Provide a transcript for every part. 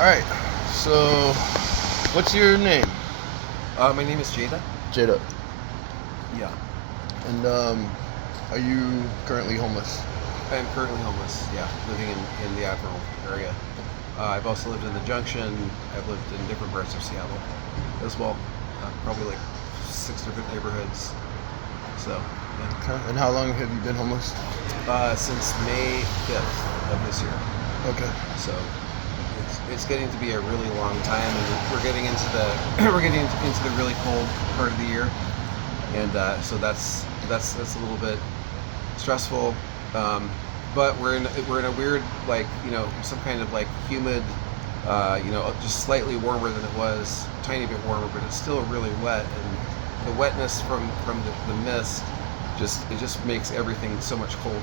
Alright, so what's your name? My name is Jada. Jada. Yeah. And are you currently homeless? I am currently homeless. Yeah, living in the Admiral area. I've also lived in the Junction. I've lived in different parts of Seattle as well. Probably like 6 different neighborhoods. So, yeah. Okay. And how long have you been homeless? Since May 5th of this year. Okay. So it's getting to be a really long time, and we're getting into the we're getting into the really cold part of the year, and so that's a little bit stressful. But we're in a weird, like, some kind of like humid, just slightly warmer than it was, a tiny bit warmer, but it's still really wet, and the wetness from the mist just makes everything so much colder.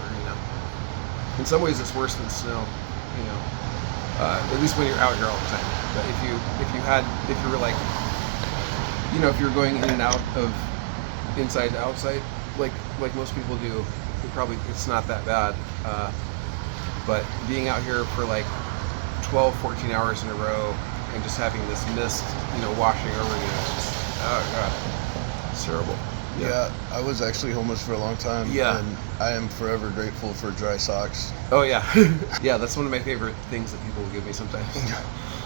In some ways it's worse than snow, at least when you're out here all the time. But if you were like, if you're going in and out of inside to outside, like most people do, it's not that bad. But being out here for like 12, 14 hours in a row and just having this mist, washing over you, it's just, oh god, it's terrible. Yeah, I was actually homeless for a long time. Yeah. And I am forever grateful for dry socks. Oh yeah, yeah. That's one of my favorite things that people will give me sometimes.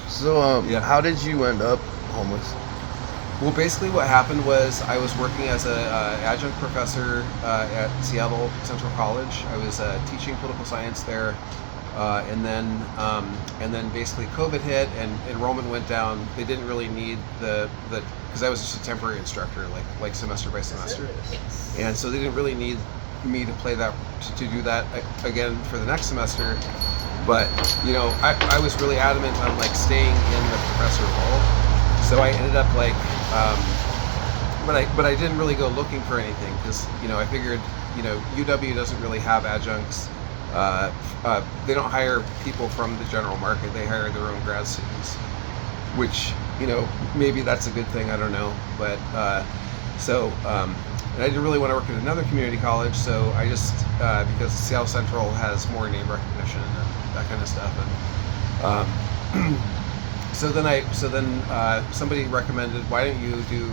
So, Yeah. how did you end up homeless? Well, basically, what happened was I was working as an adjunct professor at Seattle Central College. I was teaching political science there, and then basically COVID hit and enrollment went down. They didn't really need the because I was just a temporary instructor, like semester by semester, and so they didn't really need me to play that to do that again for the next semester. But I was really adamant on like staying in the professor role, so I ended up like. But I didn't really go looking for anything because I figured UW doesn't really have adjuncts. They don't hire people from the general market. They hire their own grad students, which maybe that's a good thing. I don't know, but and I didn't really want to work at another community college, so I just because Seattle Central has more name recognition and that kind of stuff, and so then somebody recommended, why don't you do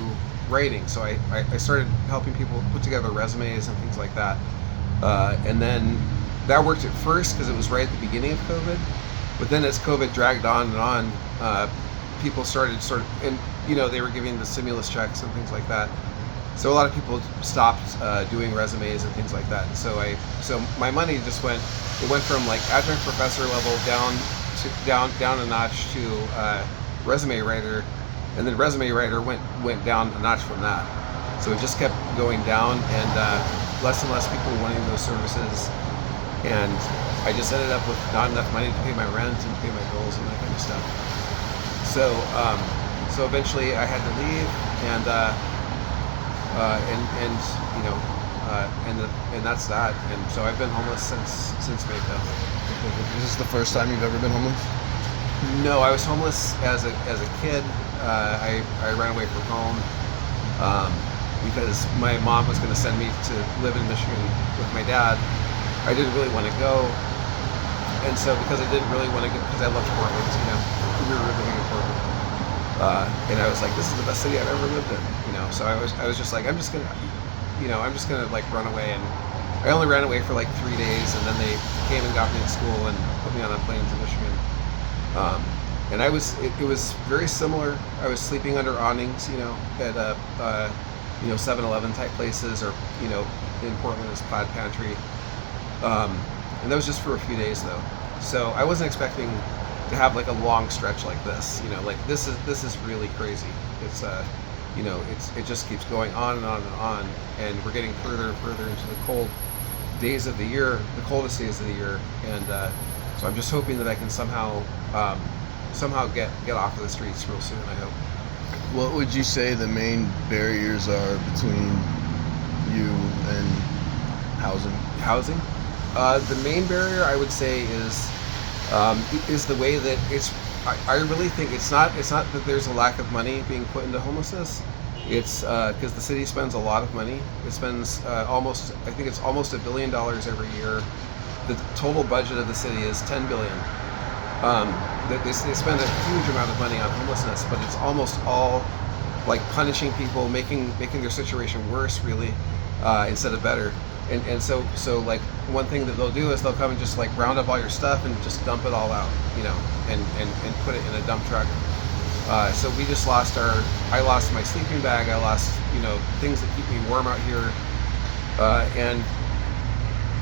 writing? So I started helping people put together resumes and things like that, and then that worked at first because it was right at the beginning of COVID, but then as COVID dragged on and on, people started and they were giving the stimulus checks and things like that. So a lot of people stopped doing resumes and things like that. And so my money just went from like adjunct professor level down a notch to resume writer, and then resume writer went down a notch from that. So it just kept going down, and less and less people wanting those services, and I just ended up with not enough money to pay my rent and pay my bills and that kind of stuff. So eventually I had to leave, and that's that. And so I've been homeless since May 5th. Is this the first time you've ever been homeless? No, I was homeless as a kid. I ran away from home because my mom was going to send me to live in Michigan with my dad. I didn't really want to go, and so because I didn't really want to go, because I loved Portland, we were living in Portland, and I was like, this is the best city I've ever lived in, So I was just like, I'm just gonna like run away, and I only ran away for like 3 days, and then they came and got me in school and put me on a plane to Michigan. And it was very similar. I was sleeping under awnings, at 7-Eleven type places, or in Portland is Plaid Pantry. And that was just for a few days though. So I wasn't expecting to have like a long stretch like this. Like this is really crazy. It's it just keeps going on and on and on, and we're getting further and further into the cold days of the year, the coldest days of the year, and so I'm just hoping that I can somehow get off of the streets real soon, I hope. What would you say the main barriers are between you and housing? Housing? The main barrier I would say is the way that it's. I really think it's not that there's a lack of money being put into homelessness. It's because the city spends a lot of money. It spends almost $1 billion every year. The total budget of the city is $10 billion. They spend a huge amount of money on homelessness, but it's almost all like punishing people, making their situation worse, really, instead of better. And so like one thing that they'll do is they'll come and just like round up all your stuff and just dump it all out, and put it in a dump truck. So we just I lost my sleeping bag, I lost, things that keep me warm out here, and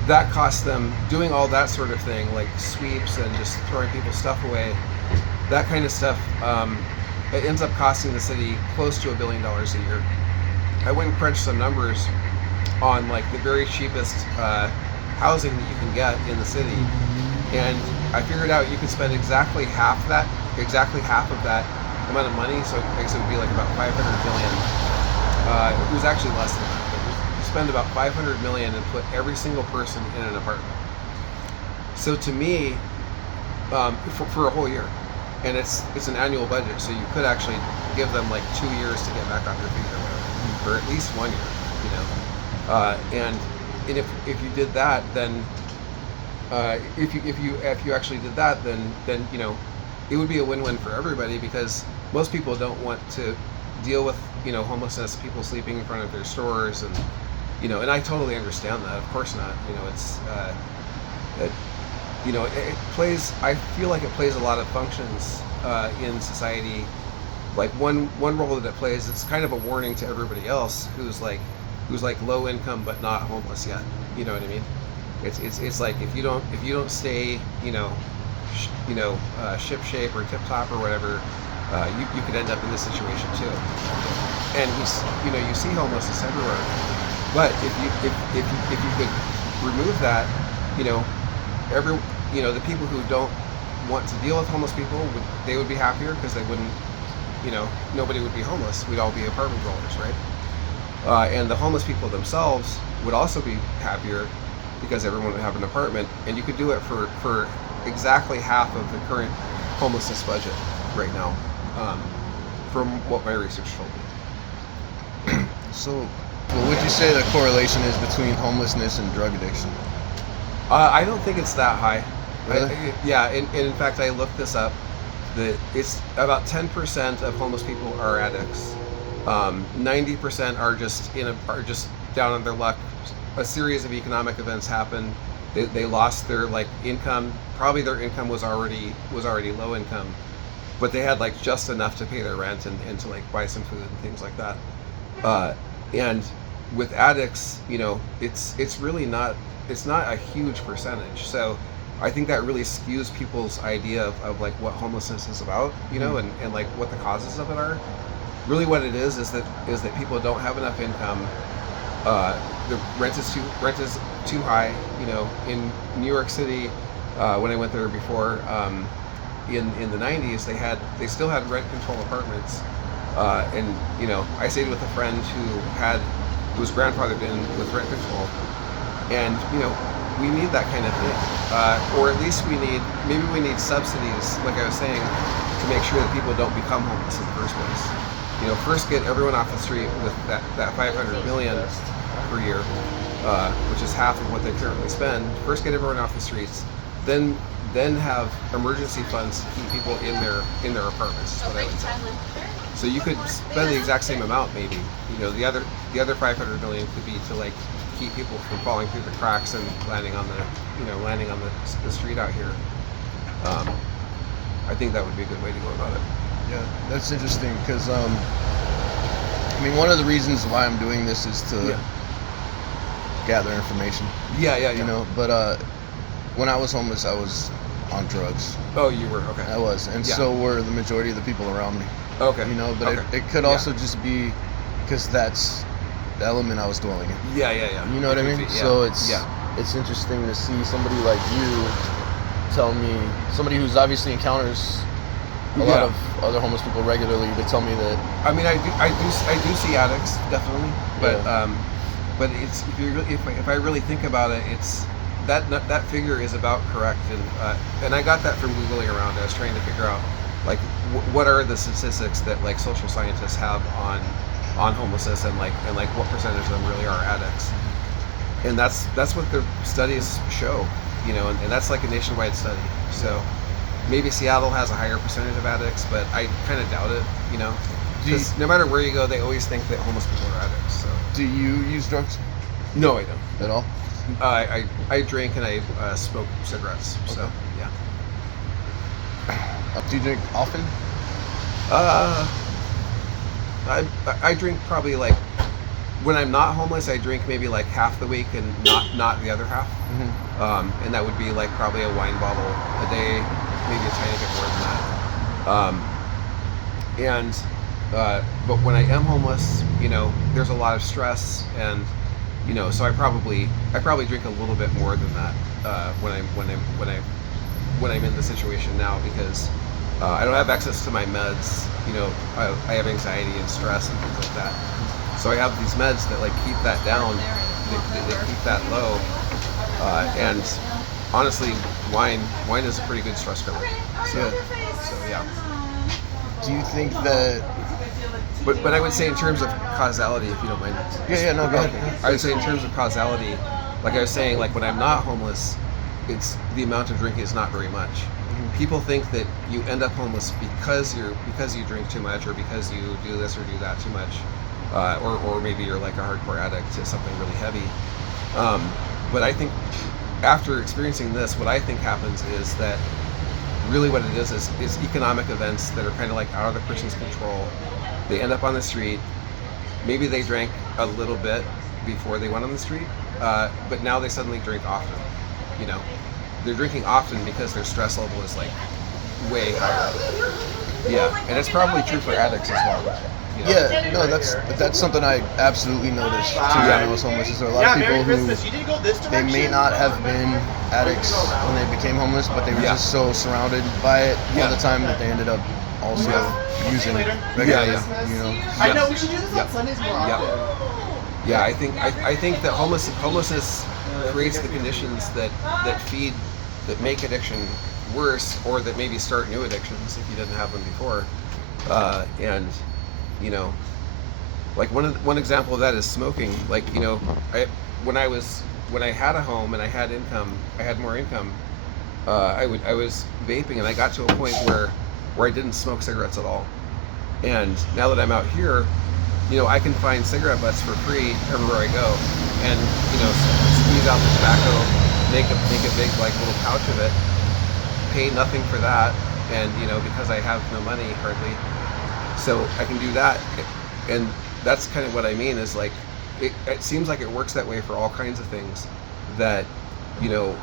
that costs them, doing all that sort of thing, like sweeps and just throwing people's stuff away, that kind of stuff, it ends up costing the city close to $1 billion a year. I went and crunched some numbers on like the very cheapest housing that you can get in the city, and I figured out you could spend exactly half of that amount of money. So I guess it would be like about 500 million. It was actually less than that. You spend about 500 million and put every single person in an apartment. So to me, for a whole year, and it's an annual budget, so you could actually give them like 2 years to get back on their feet or whatever, or at least 1 year, and if you did that, then if you actually did that, then it would be a win-win for everybody, because most people don't want to deal with homelessness, people sleeping in front of their stores, and I totally understand that. Of course not. It's it plays. I feel like it plays a lot of functions in society. Like one role that it plays, it's kind of a warning to everybody else who's like low income but not homeless yet. You know what I mean? It's like if you don't stay ship shape or tip top or whatever, you could end up in this situation too. And you see homelessness everywhere. But if you could remove that, the people who don't want to deal with homeless people would be happier, because they wouldn't, nobody would be homeless. We'd all be apartment dwellers, right? And the homeless people themselves would also be happier, because everyone would have an apartment, and you could do it for exactly half of the current homelessness budget right now, from what my research told me. So, what would you say the correlation is between homelessness and drug addiction? I don't think it's that high. Really? And in fact, I looked this up. That it's about 10% of homeless people are addicts. 90% are just down on their luck. A series of economic events happened. They lost their income. Probably their income was already low income, but they had just enough to pay their rent and to buy some food and things like that. And with addicts, it's really not a huge percentage. So I think that really skews people's idea of what homelessness is about, and what the causes of it are. Really what it is that people don't have enough income. The rent is too high. In New York City, when I went there before, in the 90s, they still had rent control apartments, and I stayed with a friend who was grandfathered in with rent control, and we need that kind of thing, or at least we need subsidies, like I was saying, to make sure that people don't become homeless in the first place. First get everyone off the street with that 500 million per year, which is half of what they currently spend. First get everyone off the streets, then have emergency funds to keep people in their apartments, is what I would say. So you could spend the exact same amount, maybe. The other 500 million could be to keep people from falling through the cracks and landing on the street out here. I think that would be a good way to go about it. Yeah, that's interesting, because one of the reasons why I'm doing this is to gather information. Yeah. But when I was homeless, I was on drugs. Oh, you were? Okay. I was, and so were the majority of the people around me. Okay. But okay. it could also just be because that's the element I was dwelling in. Yeah. You know what I mean? Yeah. So it's interesting to see somebody like you tell me, somebody who's obviously encounters a lot of other homeless people regularly, to tell me that. I do see addicts, definitely, but it's if I really think about it, it's that figure is about correct, and I got that from Googling around. I was trying to figure out what are the statistics that social scientists have on homelessness, and what percentage of them really are addicts, and that's what the studies show, and that's a nationwide study. So maybe Seattle has a higher percentage of addicts, but I kind of doubt it. You know, Do you, because no matter where you go, they always think that homeless people are addicts. So do you use drugs no, I don't. at all? I drink and I smoke cigarettes. So Okay. yeah. Do you drink often? Uh, I drink probably like when I'm not homeless, I drink maybe like half the week and not the other half. Mm-hmm. And that would be like probably a wine bottle a day, maybe a tiny bit more than that. But when I am homeless, you know, there's a lot of stress, and you know, so I probably drink a little bit more than that when I'm in the situation now, because I don't have access to my meds. You know, I have anxiety and stress and things like that. So I have these meds that like keep that down, they keep that low. And honestly, wine is a pretty good stress reliever. So yeah. Do you think that? But I would say in terms of causality, if you don't mind. Yeah, no, go ahead. I would say in terms of causality, like I was saying, like when I'm not homeless, it's the amount of drinking is not very much. People think that you end up homeless because you drink too much, or because you do this or do that too much, or maybe you're like a hardcore addict to something really heavy. But I think after experiencing this, what I think happens is that really what it is economic events that are kind of like out of the person's control. They end up on the street. Maybe they drank a little bit before they went on the street, but now they suddenly drink often. You know, they're drinking often because their stress level is like way higher. Yeah, and it's probably true for addicts as well. You know? Yeah, no, that's something I absolutely noticed too. When I was homeless, is there are a lot of people who they may not have been addicts when they became homeless, but they were just so surrounded by it all the time that they ended up also using regularly. You know. I know, we should do this on Sundays more often. Yeah, I think that homelessness creates the conditions that make addiction worse, or that maybe start new addictions if you didn't have them before. And you know, like one example of that is smoking. Like, you know, when I had a home and I had income, I had more income. I was vaping, and I got to a point where I didn't smoke cigarettes at all. And now that I'm out here, you know, I can find cigarette butts for free everywhere I go, and you know, squeeze out the tobacco, make a big like little pouch of it, pay nothing for that, and you know, because I have no money hardly, so I can do that. And that's kind of what I mean is like it seems like it works that way for all kinds of things, that you know,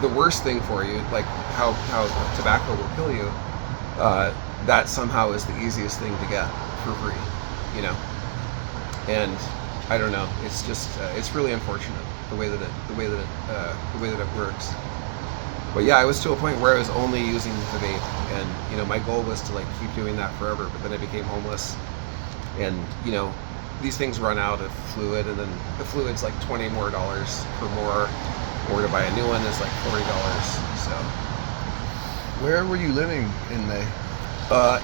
the worst thing for you, like how tobacco will kill you, that somehow is the easiest thing to get for free, you know. And I don't know, it's just it's really unfortunate the way that it works. But yeah, I was to a point where I was only using the vape, and you know, my goal was to like keep doing that forever. But then I became homeless, and you know, these things run out of fluid, and then the fluid's like $20 more for more, or to buy a new one is like $40. So. Where were you living in May?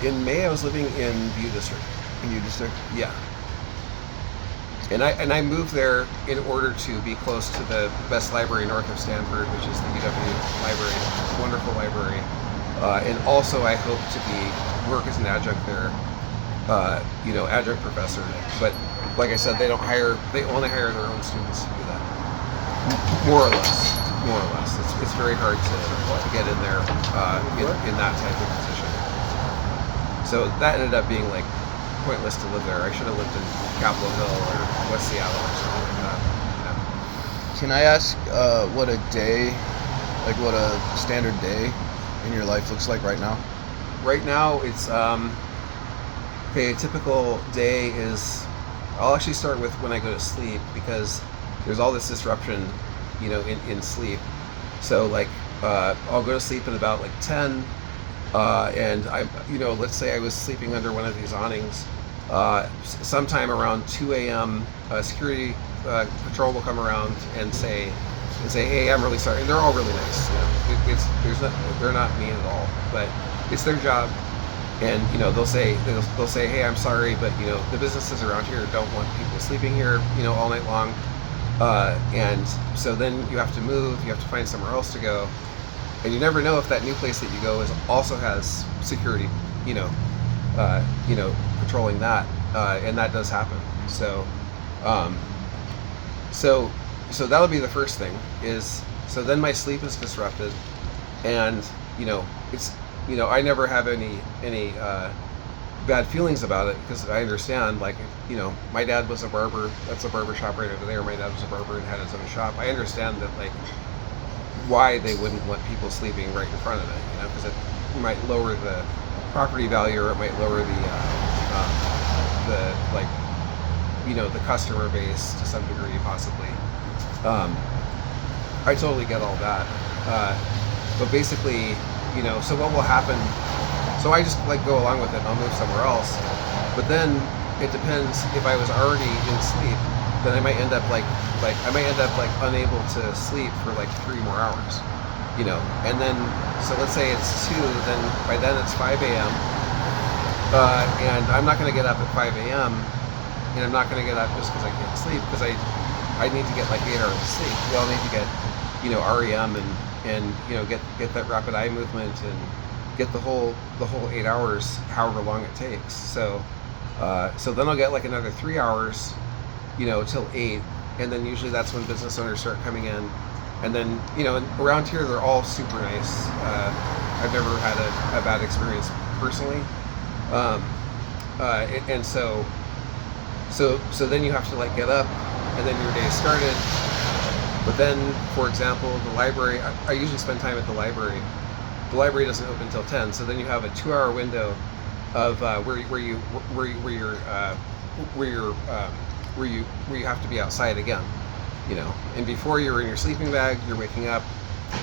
In May, I was living in View District. In View District? Yeah. And I moved there in order to be close to the best library north of Stanford, which is the UW Library. Wonderful library. And also, I hope to work as an adjunct there. You know, adjunct professor. But like I said, they only hire their own students to do that. More or less. It's very hard to get in there in that type of position. So that ended up being like pointless to live there. I should have lived in Capitol Hill or West Seattle or something like that. You know? Can I ask what a standard day in your life looks like right now? Right now, it's okay. A typical day is, I'll actually start with when I go to sleep, because there's all this disruption, you know, in sleep. So like I'll go to sleep at about like 10, and I, you know, let's say I was sleeping under one of these awnings. Sometime around 2 a.m., security patrol will come around and say, hey, I'm really sorry. And they're all really nice. You know, they're not mean at all, but it's their job. And you know, they'll say, hey, I'm sorry, but you know, the businesses around here don't want people sleeping here, you know, all night long. And so then you have to move. You have to find somewhere else to go. and you never know if that new place that you go is also has security, patrolling that, and that does happen. So, um, so, so that'll be the first thing. So then my sleep is disrupted, and it's I never have any bad feelings about it, because I understand, like, my dad was a barber. That's a barber shop right over there. My dad was a barber and had his own shop. I understand that, like, why they wouldn't want people sleeping right in front of it, because it might lower the property value, or it might lower the customer base to some degree, possibly. I totally get all that, but basically, so what will happen? So I just go along with it, and I'll move somewhere else. But then it depends. If I was already in sleep, then I might end up unable to sleep for 3 more hours, And then, so let's say it's 2, then by then it's 5 a.m. And I'm not going to get up at 5 a.m. And I'm not going to get up just because I can't sleep, because I need to get 8 hours of sleep. We all need to get REM and get that rapid eye movement and get the whole 8 hours, however long it takes. So then I'll get another 3 hours, till 8, and then usually that's when business owners start coming in, and then around here they're all super nice. I've never had a bad experience personally, and so then you have to get up, and then your day started. But then, for example, the library, I usually spend time at the library. The library doesn't open until 10, so then you have a 2-hour window of where you have to be outside again, And before you're in your sleeping bag, you're waking up.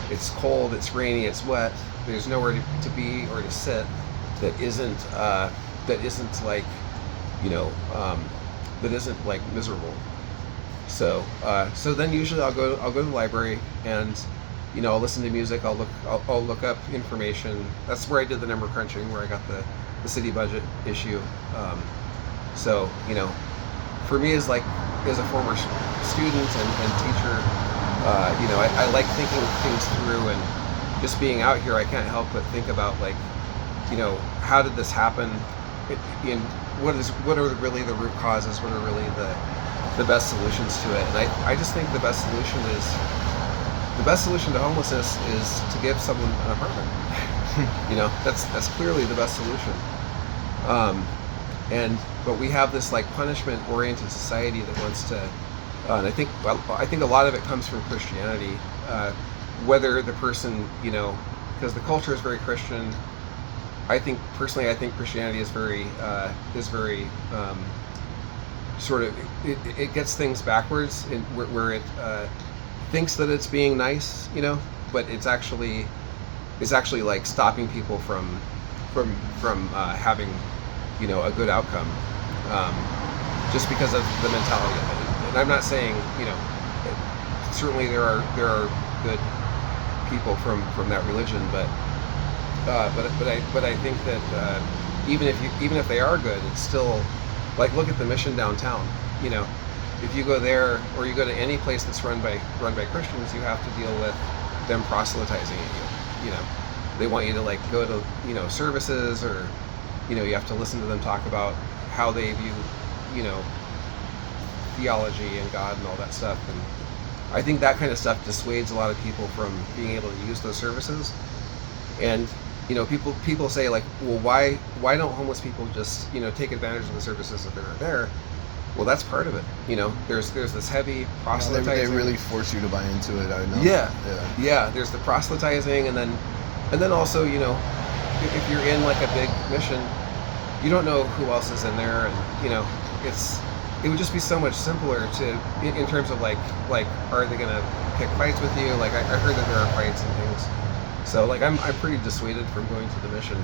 It's cold, it's rainy, it's wet. There's nowhere to be or to sit that isn't miserable. So then usually I'll go to the library, and I'll listen to music. I'll look up information. That's where I did the number crunching, where I got the city budget issue. So for me, as a former student and teacher, I like thinking things through, and just being out here, I can't help but think about how did this happen? What are really the root causes? What are really the best solutions to it? And I just think the best solution to homelessness is to give someone an apartment. That's clearly the best solution. But we have this punishment-oriented society that wants to, and I think a lot of it comes from Christianity. Whether the person, because the culture is very Christian. I think Christianity is very sort of, it gets things backwards, where it thinks that it's being nice, but it's actually stopping people from having a good outcome, just because of the mentality of it. And I'm not saying, certainly there are good people from that religion, but I think that even if they are good, it's still look at the mission downtown. If you go there, or you go to any place that's run by Christians, you have to deal with them proselytizing at you. They want you to go to services, or you have to listen to them talk about how they view theology and God and all that stuff. And I think that kind of stuff dissuades a lot of people from being able to use those services. And people say well, why don't homeless people just take advantage of the services that are there? Well, that's part of it. There's this heavy proselytizing. They really force you to buy into it. I know. Yeah. There's the proselytizing, and then also if you're in a big mission, you don't know who else is in there, and it would just be so much simpler in terms of are they gonna pick fights with you? I heard that there are fights and things. So I'm pretty dissuaded from going to the mission.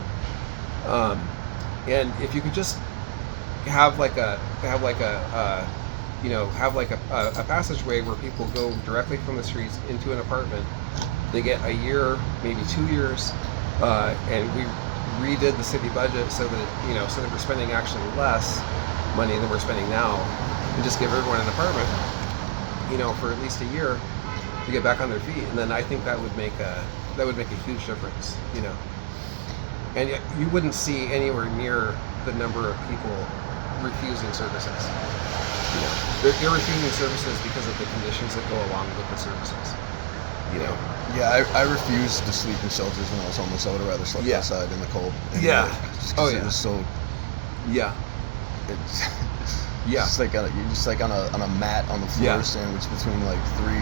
And if you could just have a passageway where people go directly from the streets into an apartment, they get a year, maybe 2 years, and we redid the city budget so that so that we're spending actually less money than we're spending now, and just give everyone an apartment, for at least a year to get back on their feet. And then I think that would make would make a huge difference, you know. And yet you wouldn't see anywhere near the number of people refusing services. You know, they're refusing services because of the conditions that go along with the services. You know. Yeah, I refused to sleep in shelters when I was homeless. I would have rather slept outside in the cold. Yeah. Just 'cause it was so. Yeah. It's Yeah. It's like you're just like on a mat on the floor, sandwiched between like three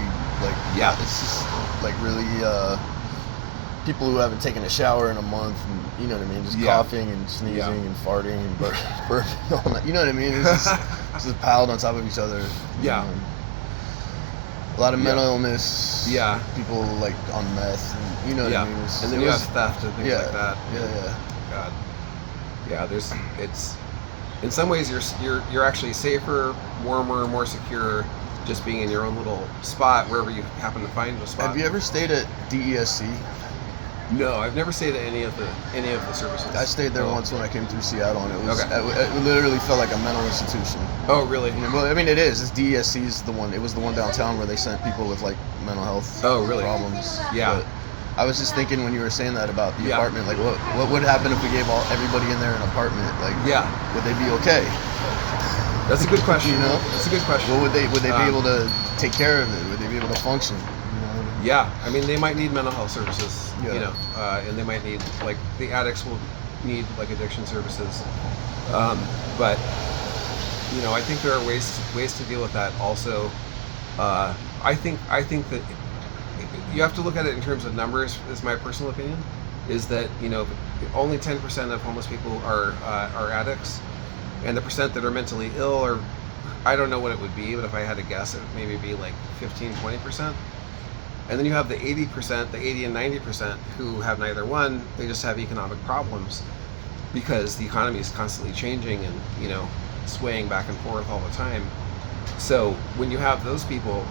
It's just like really people who haven't taken a shower in a month, and you know what I mean, just coughing and sneezing and farting and burping all night. You know what I mean? It's just piled on top of each other. Yeah. You know, a lot of mental illness. Yeah. People like on meth. And, you know what I mean? And then you have theft and things like that. Yeah. God. Yeah. It's in some ways you're actually safer, warmer, more secure, just being in your own little spot wherever you happen to find a spot. Have you ever stayed at DESC? No, I've never stayed at any of the services. I stayed there once when I came through Seattle, and it was it literally felt like a mental institution. Oh, really? Well, I mean, it is. It's DESC is the one. It was the one downtown where they sent people with like mental health problems. Yeah. But I was just thinking when you were saying that about the apartment, like what would happen if we gave everybody in there an apartment? Like, would they be okay? That's a good question. You know, that's a good question. Well, would they be able to take care of it? Would they be able to function? Yeah, I mean, they might need mental health services, you know, and they might need, like, the addicts will need, like, addiction services. But, you know, I think there are ways to deal with that also. I think that you have to look at it in terms of numbers, is my personal opinion, is that, you know, only 10% of homeless people are addicts, and the percent that are mentally ill, or I don't know what it would be, but if I had to guess, it would maybe be like 15-20%. And then you have the 80%, the 80 and 90% who have neither one. They just have economic problems because the economy is constantly changing and, you know, swaying back and forth all the time. So when you have those people,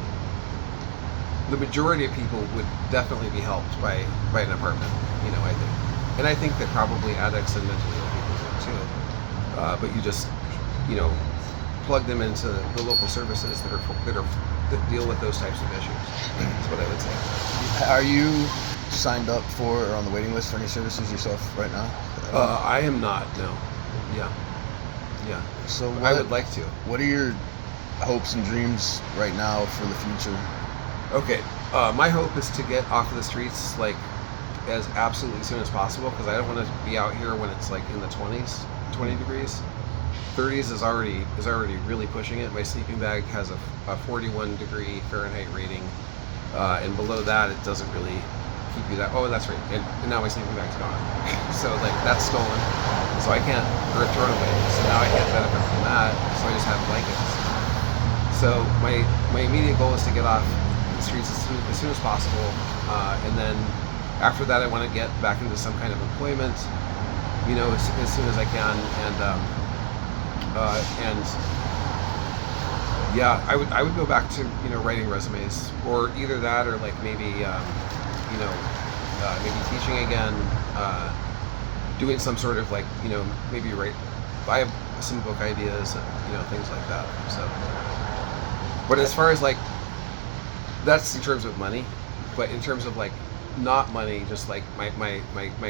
the majority of people would definitely be helped by an apartment, you know, I think. And I think that probably addicts and mentally ill people would too. But you just, you know, plug them into the local services that deal with those types of issues. That's what I would say. Are you signed up for or on the waiting list for any services yourself right now? I am not. No. Yeah. So I would like to. What are your hopes and dreams right now for the future? Okay. My hope is to get off of the streets like as absolutely soon as possible, because I don't want to be out here when it's like in the 20s, 20 degrees. 30s is already really pushing it. My sleeping bag has a 41 degree Fahrenheit rating, and below that it doesn't really keep you that. Oh, that's right. And now my sleeping bag's gone. So like that's stolen. So I can't, or thrown away. So now I can't benefit from that. So I just have blankets. So my immediate goal is to get off the streets as soon as possible, and then after that I want to get back into some kind of employment, you know, as soon as I can, and yeah, I would go back to, you know, writing resumes, or either that, or like maybe you know, maybe teaching again, doing some sort of like, you know, maybe I have some book ideas and, you know, things like that. So, but as far as like, that's in terms of money, but in terms of like not money, just like my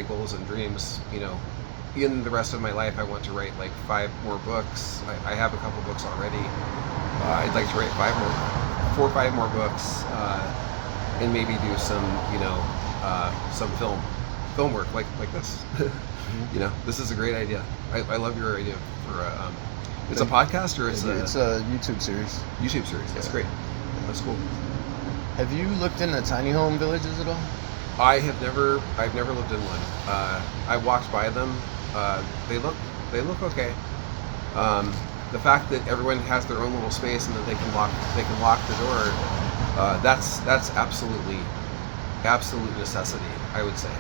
goals and dreams, you know, in the rest of my life, I want to write like 5 more books. I have a couple books already. I'd like to write 4 or 5 more books, and maybe do some, you know, some film work like this. You know, this is a great idea. I love your idea for it's a podcast, or it's a YouTube series. YouTube series. That's great. That's cool. Have you looked into tiny home villages at all? I've never lived in one. I walked by them. They look okay. The fact that everyone has their own little space and that they can lock the door, that's absolute necessity, I would say.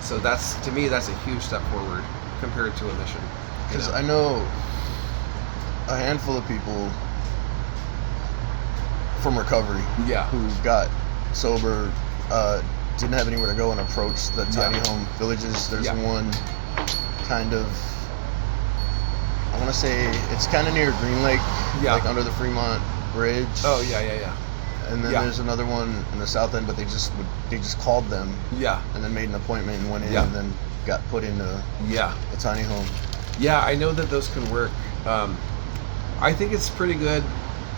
So that's, to me, that's a huge step forward compared to a mission. Because I know a handful of people from recovery who got sober, didn't have anywhere to go, and approached the tiny home villages. There's one kind of, I want to say it's kind of near Green Lake, like under the Fremont Bridge. Oh yeah. And then there's another one in the south end, but they just called them. Yeah. And then made an appointment and went in, Yeah. and then got put into a tiny home. Yeah, I know that those can work. I think it's pretty good.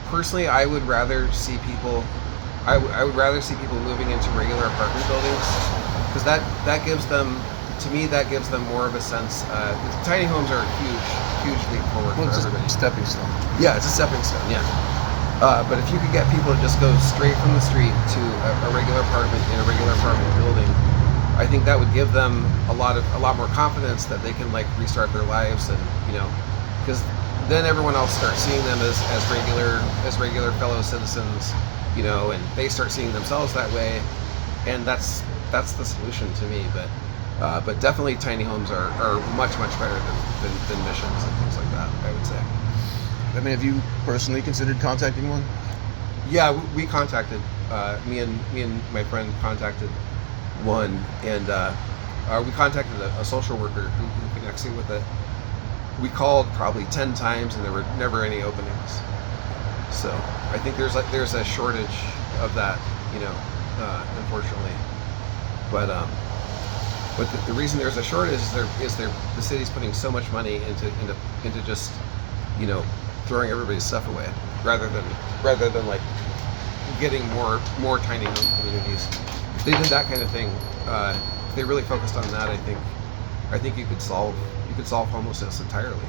Personally, I would rather see people. I would rather see people moving into regular apartment buildings, because that gives them, to me, that gives them more of a sense. Tiny homes are a huge leap forward for everybody. It's a stepping stone. Yeah, it's a stepping stone. Yeah. But if you could get people to just go straight from the street to a regular apartment in a regular apartment building, I think that would give them a lot more confidence that they can like restart their lives, and because then everyone else starts seeing them as regular fellow citizens, and they start seeing themselves that way, and that's the solution to me. But definitely tiny homes are much better than missions and things like that, I would say. I mean, have you personally considered contacting one? Yeah, we contacted. Me and my friend contacted one, and we contacted a social worker who connects you with it. We called probably 10 times, and there were never any openings. So I think there's a shortage of that, unfortunately. But the reason there's a shortage is the city's putting so much money into just throwing everybody's stuff away, rather than like getting more tiny home communities. If they did that kind of thing, if they really focused on that, I think you could solve homelessness entirely.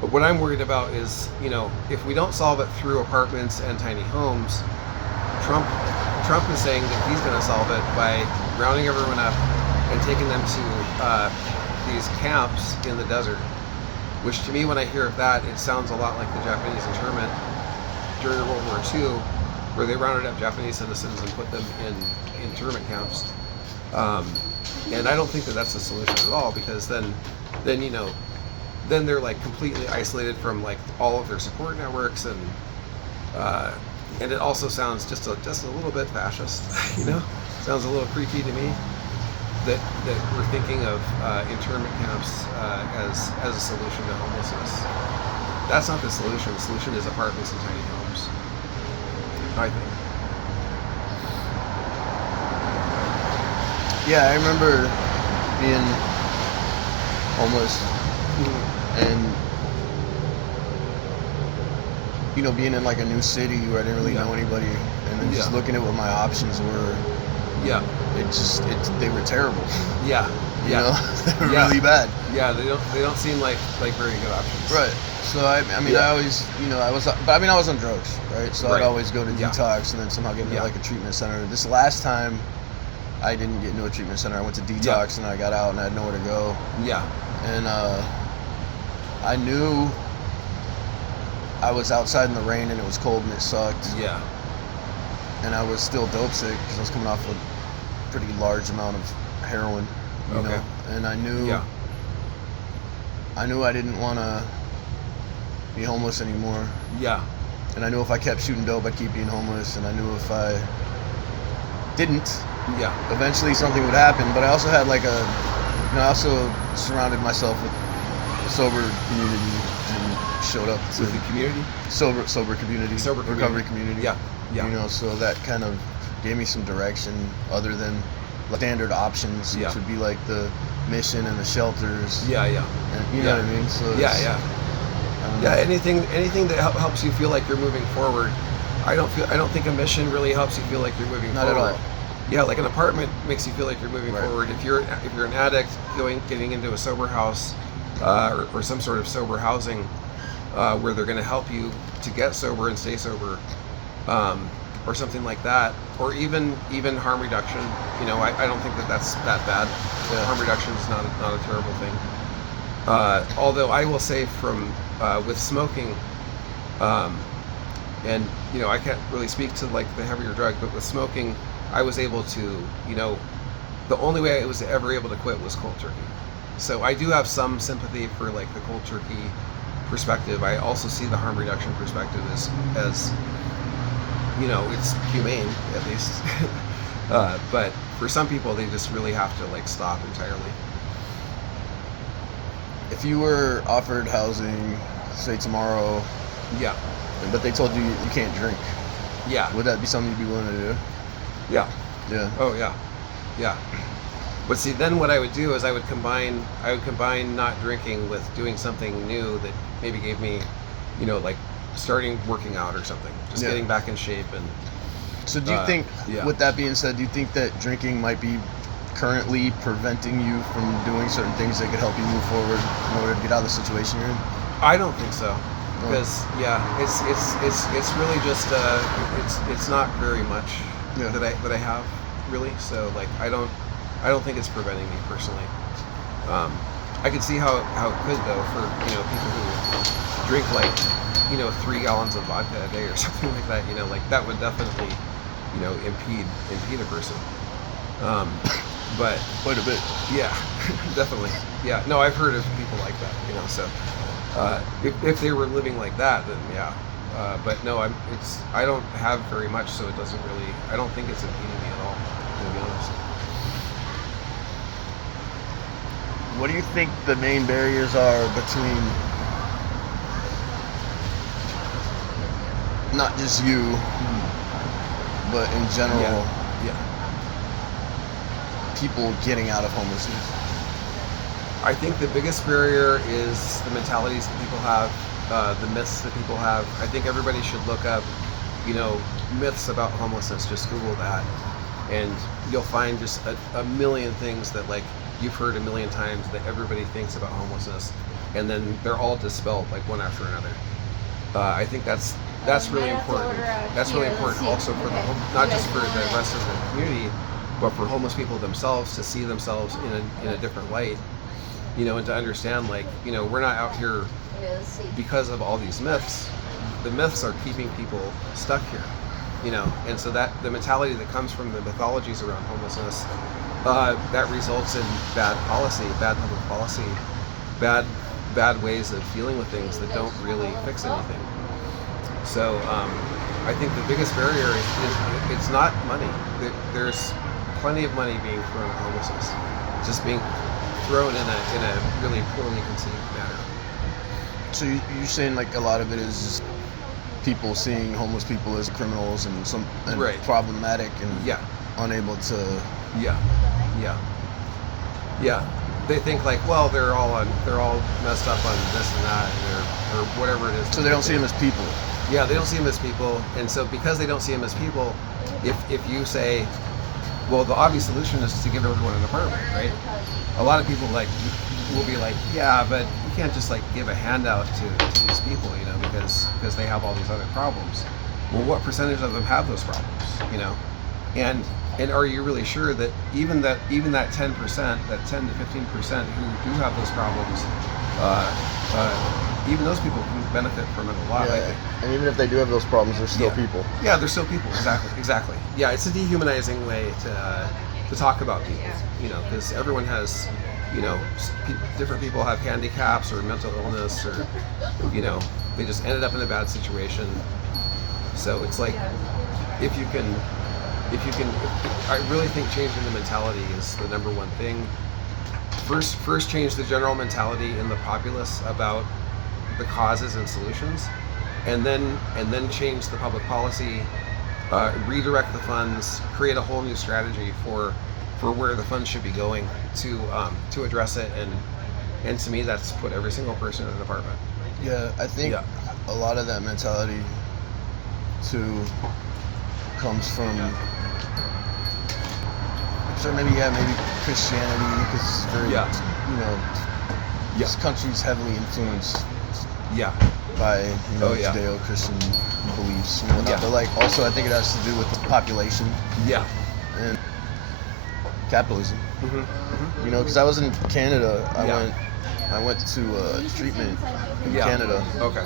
But what I'm worried about is, if we don't solve it through apartments and tiny homes, Trump is saying that he's going to solve it by rounding everyone up and taking them to these camps in the desert. Which to me, when I hear of that, it sounds a lot like the Japanese internment during World War II, where they rounded up Japanese citizens and put them in internment camps. And I don't think that that's a solution at all, because then they're like completely isolated from like all of their support networks, and it also sounds just a little bit fascist. Sounds a little creepy to me. That we're thinking of internment camps as a solution to homelessness. That's not the solution. The solution is apartments and tiny homes, I think. Yeah, I remember being homeless and being in like a new city where I didn't really know anybody, and then just looking at what my options were. Yeah. They were terrible. Yeah. They were really bad. Yeah, they don't seem like very good options. Right. So I always, I was on drugs, right? So I'd always go to detox and then somehow get into like a treatment center. This last time, I didn't get into a treatment center. I went to detox and I got out and I had nowhere to go. Yeah. And I knew I was outside in the rain and it was cold and it sucked. Yeah. And I was still dope sick because I was coming off a pretty large amount of heroin, you know. And I knew I didn't want to be homeless anymore. Yeah. And I knew if I kept shooting dope, I'd keep being homeless. And I knew if I didn't, eventually something would happen. But I also had I also surrounded myself with a sober community and showed up to the community, sober community, recovery community. Yeah. So that kind of gave me some direction other than standard options, which would be like the mission and the shelters. Yeah. And you know what I mean? So anything that helps you feel like you're moving forward. I don't think a mission really helps you feel like you're moving forward. Not at all. Yeah, like an apartment makes you feel like you're moving forward. If you're an addict getting into a sober house or some sort of sober housing where they're going to help you to get sober and stay sober. Or something like that, or even harm reduction. I don't think that's that bad. Harm reduction is not a terrible thing. Although I will say with smoking, and I can't really speak to like the heavier drug, but with smoking, I was able to, the only way I was ever able to quit was cold turkey. So I do have some sympathy for like the cold turkey perspective. I also see the harm reduction perspective as it's humane, at least. But for some people, they just really have to like stop entirely. If you were offered housing, say tomorrow, but they told you you can't drink. Yeah. Would that be something you'd be willing to do? Yeah. Yeah. Oh yeah. Yeah. But see, then what I would do is I would combine not drinking with doing something new that maybe gave me, like starting working out or something, just getting back in shape. And so do you think, with that being said, do you think that drinking might be currently preventing you from doing certain things that could help you move forward in order to get out of the situation you're in? I don't think so, because it's really just it's not very much that I have really. So like I don't think it's preventing me personally. I can see how it could though for people who drink like 3 gallons of vodka a day or something like that. Like that would definitely impede a person. But quite a bit. Yeah, definitely. Yeah. No, I've heard of people like that. So if they were living like that, then yeah. But no, I don't have very much, so it doesn't really. I don't think it's impeding me at all, to be honest. What do you think the main barriers are between not just you, but in general, people getting out of homelessness? I think the biggest barrier is the mentalities that people have, the myths that people have. I think everybody should look up, myths about homelessness. Just Google that, and you'll find just a million things that like you've heard a million times that everybody thinks about homelessness, and then they're all dispelled like one after another. I think that's really important. That's really important also for not just for the rest of the community, but for homeless people themselves to see themselves in a different light, and to understand like, we're not out here because of all these myths. The myths are keeping people stuck here, and so that the mentality that comes from the mythologies around homelessness, that results in bad policy, bad public policy, bad ways of dealing with things that don't really fix anything. So I think the biggest barrier is it's not money. There's plenty of money being thrown at homelessness, just being thrown in a really poorly conceived manner. So you're saying like a lot of it is just people seeing homeless people as criminals and right. problematic and unable to. Yeah. They think like, well, they're all messed up on this and that, or whatever it is. So they don't see them as people. Yeah, they don't see them as people, and so because they don't see them as people, if you say, well, the obvious solution is to give everyone an apartment, right? A lot of people will be like, yeah, but you can't just like give a handout to these people, because they have all these other problems. Well, what percentage of them have those problems, And are you really sure that even that 10%, that 10 to 15% who do have those problems, even those people can benefit from it a lot, I think. And even if they do have those problems, they're still people. Yeah, they're still people. Exactly. Yeah, it's a dehumanizing way to talk about people, because everyone has, different people have handicaps or mental illness or, they just ended up in a bad situation. So it's like, if you can, I really think changing the mentality is the number one thing. First change the general mentality in the populace about the causes and solutions, and then change the public policy, redirect the funds, create a whole new strategy for where the funds should be going to address it, and to me that's put every single person in an apartment. Yeah, I think a lot of that mentality too comes from, so maybe Christianity, because it's very, this country's heavily influenced by, Judeo-Christian beliefs and whatnot. But like, also I think it has to do with the population. And capitalism. Because I was in Canada. I went to treatment in Canada. Okay.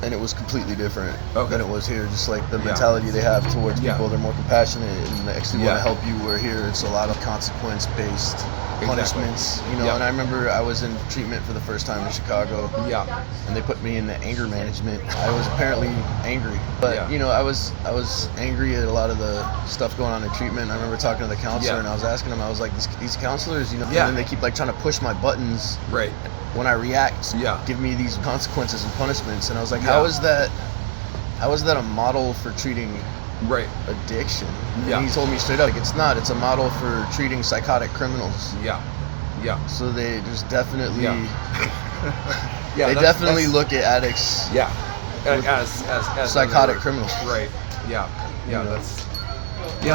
And it was completely different than it was here. Just like the mentality they have towards people, they're more compassionate and they actually want to help you. Where here, it's a lot of consequence-based punishments. And I remember I was in treatment for the first time in Chicago. And they put me in the anger management. I was apparently angry, but I was angry at a lot of the stuff going on in treatment. I remember talking to the counselor and I was asking him. I was like, these counselors, and then they keep like trying to push my buttons. Right. When I react, give me these consequences and punishments, and I was like, how is that how is that a model for treating Right. addiction? Yeah. And he told me straight up, like, it's not. It's a model for treating psychotic criminals. Yeah. Yeah. So they just definitely, Yeah. Yeah. they definitely look at addicts. Yeah. With As psychotic other- criminals. Right. Yeah. Yeah. You know?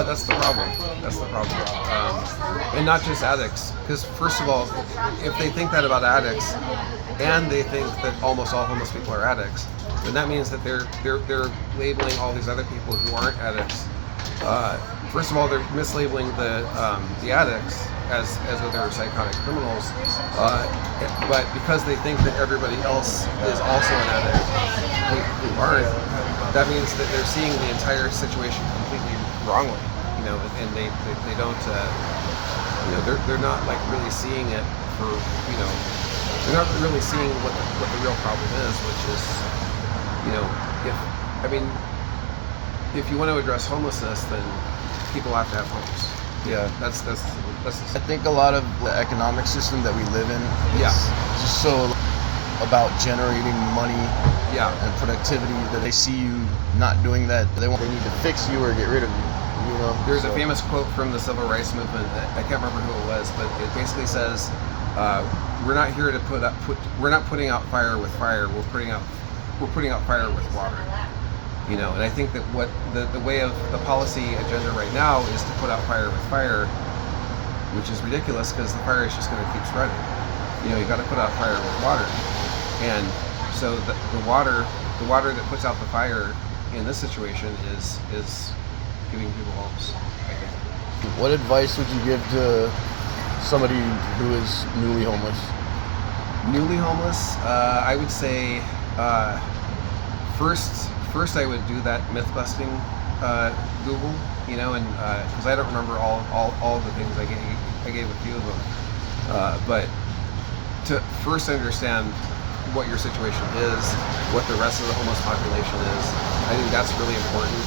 That's the problem. That's the problem. And not just addicts, because first of all, if they think that about addicts, and they think that almost all homeless people are addicts, then that means that they're labeling all these other people who aren't addicts. First of all, they're mislabeling the addicts as other psychotic criminals, but because they think that everybody else is also an addict who aren't, that means that they're seeing the entire situation completely wrongly, you know, and they don't, you know, they're not like really seeing it for, you know, they're not really seeing what the real problem is, which is, you know, if you want to address homelessness, then people have to have homes. Yeah. That's I think a lot of the economic system that we live in Yeah. is just so about generating money yeah. and productivity that they see you not doing that. They need to fix you or get rid of you. You know. There's a famous quote from the civil rights movement. I can't remember who it was, but it basically says, "We're not here to we're not putting out fire with fire. We're putting out fire with water." You know, and I think that what the way of the policy agenda right now is to put out fire with fire, which is ridiculous because the fire is just going to keep spreading. You know, you got to put out fire with water, and so the water that puts out the fire in this situation is giving people homes, I think. What advice would you give to somebody who is newly homeless? Newly homeless, I would say first I would do that myth busting Google, you know, and because I don't remember all of the things I gave a few of them, but to first understand what your situation is, what the rest of the homeless population is, I think that's really important.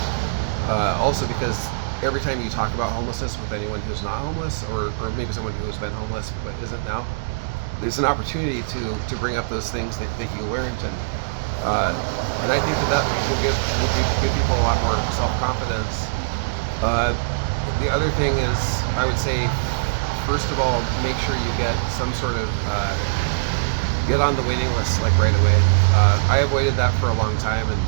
Also because every time you talk about homelessness with anyone who's not homeless, or maybe someone who has been homeless but isn't now, there's an opportunity to bring up those things that you learned, and I think that will give people a lot more self-confidence. The other thing is, I would say, first of all, make sure you get some sort of get on the waiting list like right away. I avoided that for a long time, and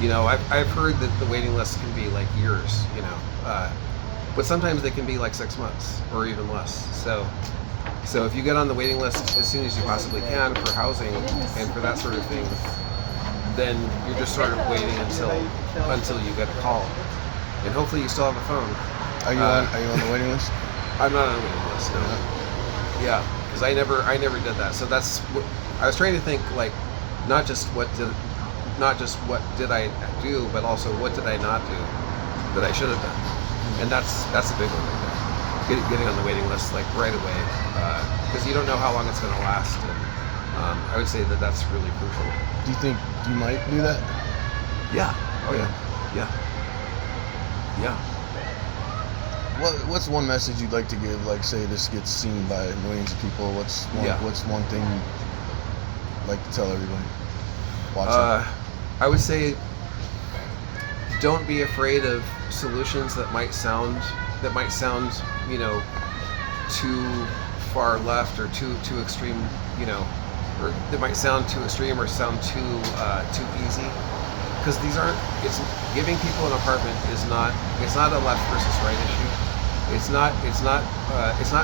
you know, I've heard that the waiting list can be like years, you know, but sometimes they can be like 6 months or even less. So if you get on the waiting list as soon as you possibly can for housing and for that sort of thing, then you're just sort of waiting until you get a call, and hopefully you still have a phone. Are you on the waiting list? I'm not on the waiting list, no. Yeah, because I never did that. So that's what I was trying to think, like, not just what did I do, but also what did I not do that I should have done, and that's a big one right there. Getting on the waiting list like right away, because you don't know how long it's going to last, and I would say that that's really crucial. Do you think you might do that? Yeah. Oh yeah. Yeah. Yeah. What's one message you'd like to give? Like, say this gets seen by millions of people. What's one thing you'd like to tell everybody watching? I would say, don't be afraid of solutions that might sound, you know, too far left or too extreme, you know, or that might sound too extreme or sound too easy. Because it's giving people an apartment it's not a left versus right issue. It's not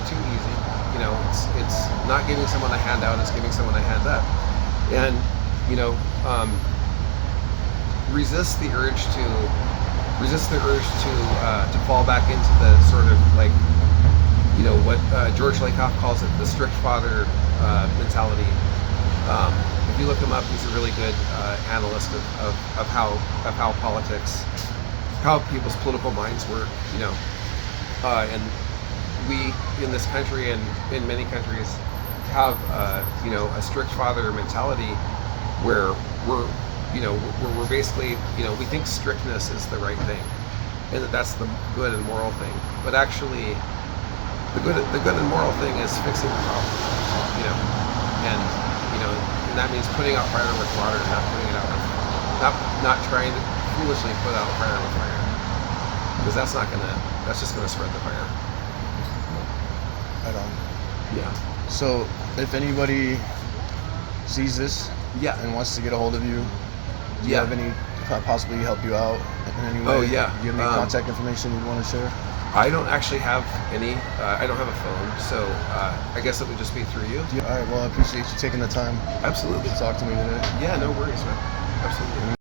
too easy. You know, it's not giving someone a handout. It's giving someone a hand up. And you know, resist the urge to fall back into the sort of like, you know, what George Lakoff calls it, the strict father mentality. If you look him up, he's a really good analyst of how politics, how people's political minds work. You know, and we in this country and in many countries have you know, a strict father mentality where we're basically, you know, we think strictness is the right thing, and that's the good and moral thing. But actually, the good and moral thing is fixing the problem. You know, and you know, and that means putting out fire with water, not putting it out with not trying to foolishly put out fire with fire, because that's just gonna spread the fire. Right on. Yeah. So if anybody sees this Yeah. and wants to get a hold of you, do you have any possibly help you out in any way? Oh, yeah. Do you have any contact information you'd want to share? I don't actually have any. I don't have a phone, so I guess it would just be through you. All right. Well, I appreciate you taking the time Absolutely. to talk to me today. Yeah, no worries, man. Absolutely.